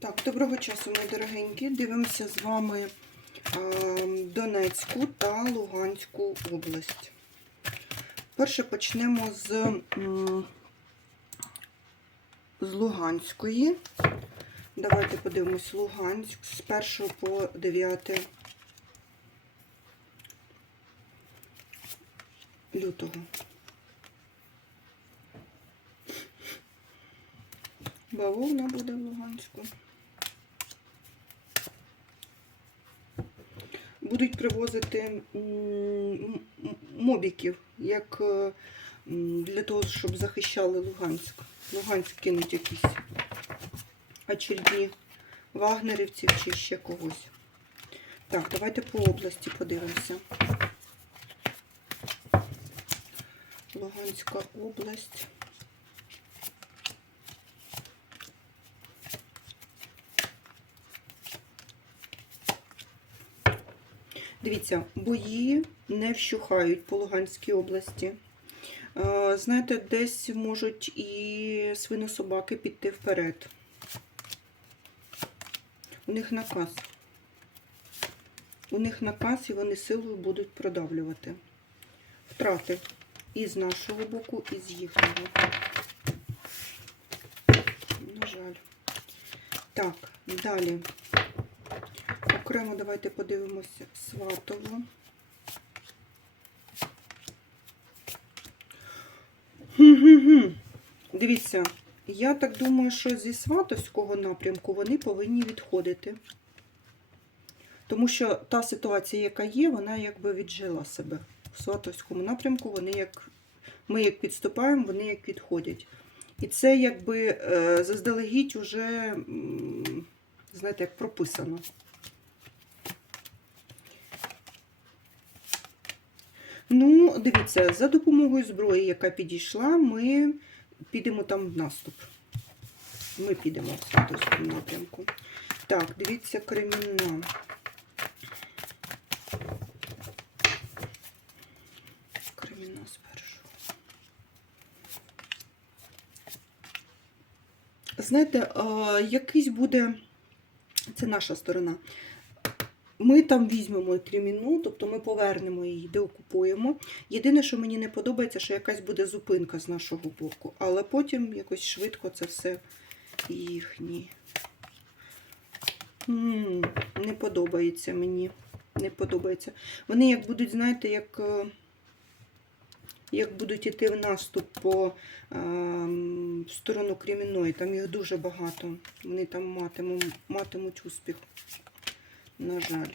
Так, доброго часу, мої дорогенькі. Дивимося з вами е, Донецьку та Луганську область. Перше почнемо з, з Луганської. Давайте подивимось Луганськ з 1 по 9 лютого. Бавовна буде в Луганську. Будуть привозити мобіків, як е, для того, щоб захищали Луганськ. Луганськ кинуть якісь очередні вагнерівців чи ще когось. Так, давайте по області подивимося. Луганська область. Дивіться, бої не вщухають по Луганській області. Е, Знаєте, десь можуть і свинособаки піти вперед. У них наказ. У них наказ і вони силою будуть продавлювати. Втрати і з нашого боку, і з їхнього. На жаль. Так, далі. Окремо давайте подивимося Сватово. Дивіться, я так думаю, що зі Сватовського напрямку вони повинні відходити. Тому що та ситуація, яка є, вона якби віджила себе. В Сватовському напрямку вони як ми як підступаємо, вони як відходять. І це якби е, заздалегідь уже, знаєте, як прописано. Ну, дивіться, за допомогою зброї, яка підійшла, ми підемо там в наступ. Ми підемо в Святоському напрямку. Так, дивіться, Кремінна. Кремінна спершу. Знаєте, якийсь буде, це наша сторона. Ми там візьмемо Кремінну, тобто ми повернемо її, деокупуємо. Єдине, що мені не подобається, що якась буде зупинка з нашого боку, але потім якось швидко це все їхні. Не подобається мені. Не подобається. Вони як будуть, знаєте, як, е, як будуть іти в наступ по ем, в сторону Кремінної, там їх дуже багато. Вони там матимуть, матимуть успіх. На жаль.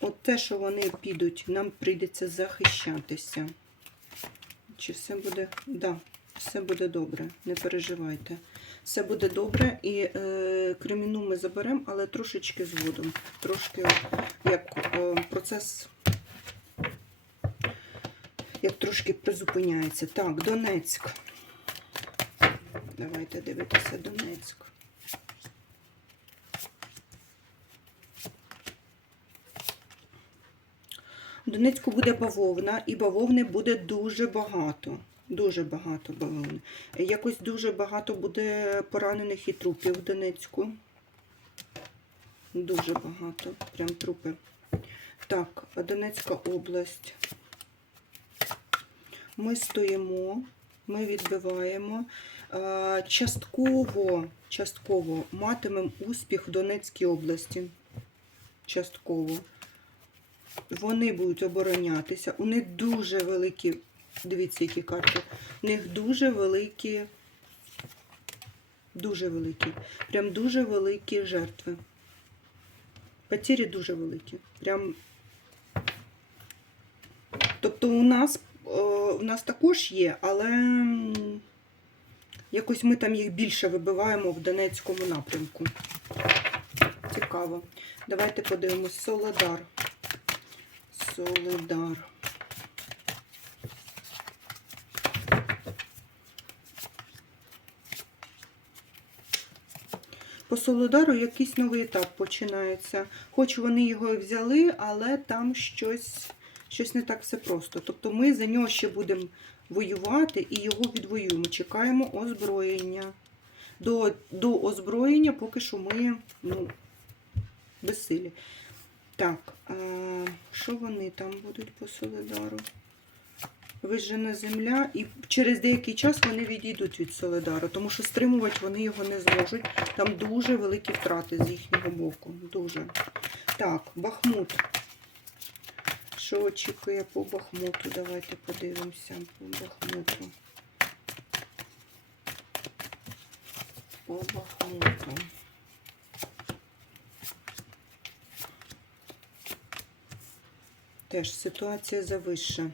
От те, що вони підуть, нам прийдеться захищатися. Чи все буде? Да, все буде добре, не переживайте. Все буде добре, і е, креміну ми заберемо, але трошечки згодом. Трошки як е, процес, як трошки призупиняється. Так, Донецьк. Давайте дивитися Донецьк. Донецьку буде бавовна, і бавовни буде дуже багато. Дуже багато бавовни. Якось дуже багато буде поранених і трупів в Донецьку. Дуже багато. Прям трупи. Так, Донецька область. Ми стоїмо, ми відбиваємо. Е, Частково, частково матимемо успіх в Донецькій області. Частково. Вони будуть оборонятися. У них дуже великі, дивіться, які карти. У них дуже великі, дуже великі, прям дуже великі жертви. Потері дуже великі. Прям. Тобто у нас, е, у нас також є, але якось ми там їх більше вибиваємо в Донецькому напрямку. Цікаво. Давайте подивимось. Солодар. Солидар. По Солодару якийсь новий етап починається. Хоч вони його і взяли, але там щось, щось не так все просто. Тобто ми за нього ще будемо воювати і його відвоюємо. Чекаємо озброєння. до, до озброєння поки що ми ну, безсилі. Так, а, що вони там будуть по Солидару? Вижжена земля, і через деякий час вони відійдуть від Солидару, тому що стримувати вони його не зможуть. Там дуже великі втрати з їхнього боку. Дуже. Так, Бахмут. Що очікує по Бахмуту? Давайте подивимося по Бахмуту. По Бахмуту. Теж ситуація завища.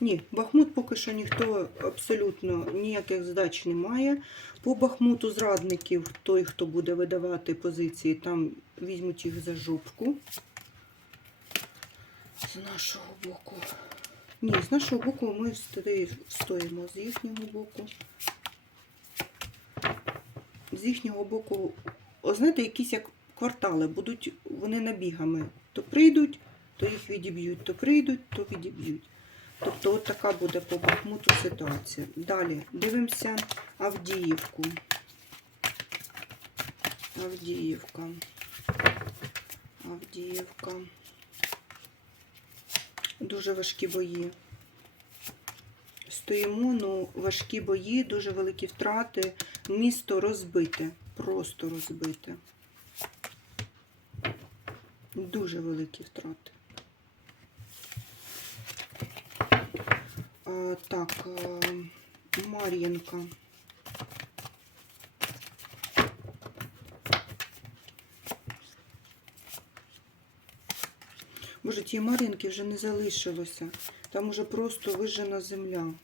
Ні, Бахмут поки що ніхто абсолютно ніяких задач не має. По Бахмуту зрадників, той, хто буде видавати позиції, там візьмуть їх за жопку. З нашого боку. Ні, з нашого боку ми встоїмо. З їхнього боку. З їхнього боку, о, знаєте, якісь як квартали будуть вони набігами. То прийдуть, то їх відіб'ють, то прийдуть, то відіб'ють. Тобто от така буде по Бахмуту ситуація. Далі дивимося Авдіївку. Авдіївка. Авдіївка. Дуже важкі бої. Стоїмо, ну важкі бої, дуже великі втрати. Місто розбите, просто розбите. Дуже великі втрати. Так, е, Мар'їнка. Боже, тієї Мар'їнки вже не залишилося. Там уже просто вижжена земля.